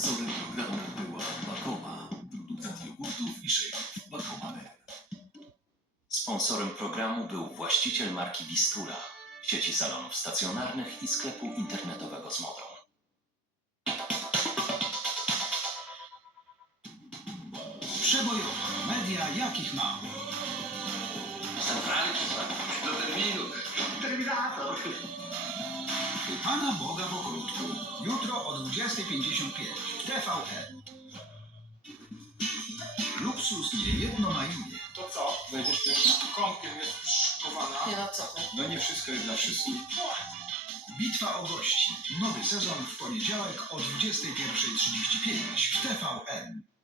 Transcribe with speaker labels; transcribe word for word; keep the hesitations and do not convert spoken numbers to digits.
Speaker 1: Sponsorem programu była Bakoma, producent jogurtów i szejków Bakoma.
Speaker 2: Sponsorem programu był właściciel marki Wistura, sieci salonów stacjonarnych i sklepu internetowego z modą.
Speaker 3: Przebojowa komedia jakich mało.
Speaker 1: Centralnie do terminu. Terminator.
Speaker 3: Pana Boga w ogródku. Jutro o dwudziestej pięćdziesiąt pięć w T V N. Luksus nie jedno ma imię.
Speaker 4: To co? Będziesz tym kąpkiem jest przygotowana?
Speaker 5: Nie no co ty?
Speaker 4: No nie wszystko jest dla wszystkich.
Speaker 3: Bitwa o gości. Nowy sezon w poniedziałek o dwudziestej pierwszej trzydzieści pięć w T V N.